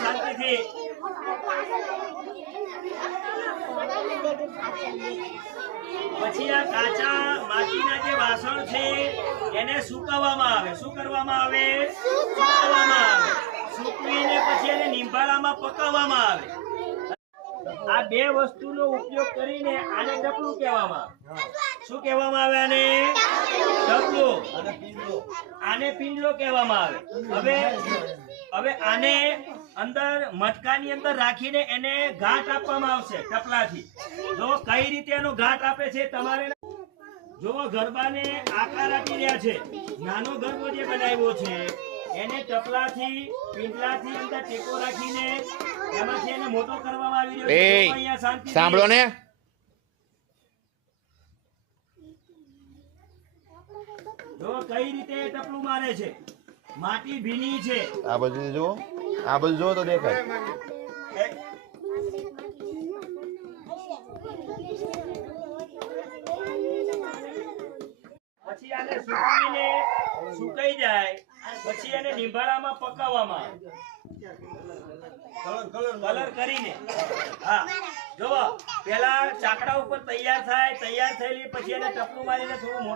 શાંતિથી પછી આ કાચા માટીના જે વાસણ છે એને સુકવવામાં આવે. શું કરવામાં આવે? સુકવવામાં આવે. સૂકવીને પછી એને નિંબાળામાં પકાવવામાં આવે. આ બે વસ્તુનો ઉપયોગ કરીને આને ટપલું કહેવામાં આવે. શું કહેવામાં આવે? આને ટપલું. આને પિંડલો કહેવામાં આવે. હવે આને અંદર મટકાની અંદર રાખીને એને ઘાટ આપવામાં આવશે ટપલાથી. જો કઈ રીતે એનો ઘાટ આપે છે તમારે જો ગરબાને આકાર આપી રહ્યા છે. નાનો ગરબો જે બનાવ્યો છે એને ટપલાથી પિંડલાથી અંદર ટેકો રાખીને એમાંથી એને મોટો કરવામાં આવી રહ્યો છે. અહીંયા શાંતિ સાંભળો ને. જો કઈ રીતે ટપલું મારે છે. માટી ભીની છે. આ બધું જો, આ બધું જો તો દેખાય. પછી આને સૂકવીને સુકાઈ જાય પછી એને નિંબાળામાં પકાવવામાં કલર કરીને. હા જો પેલા ચાકડા ઉપર તૈયાર થાય. તૈયાર થયેલી પછી એને ટપલું મારીને થોડું મોટું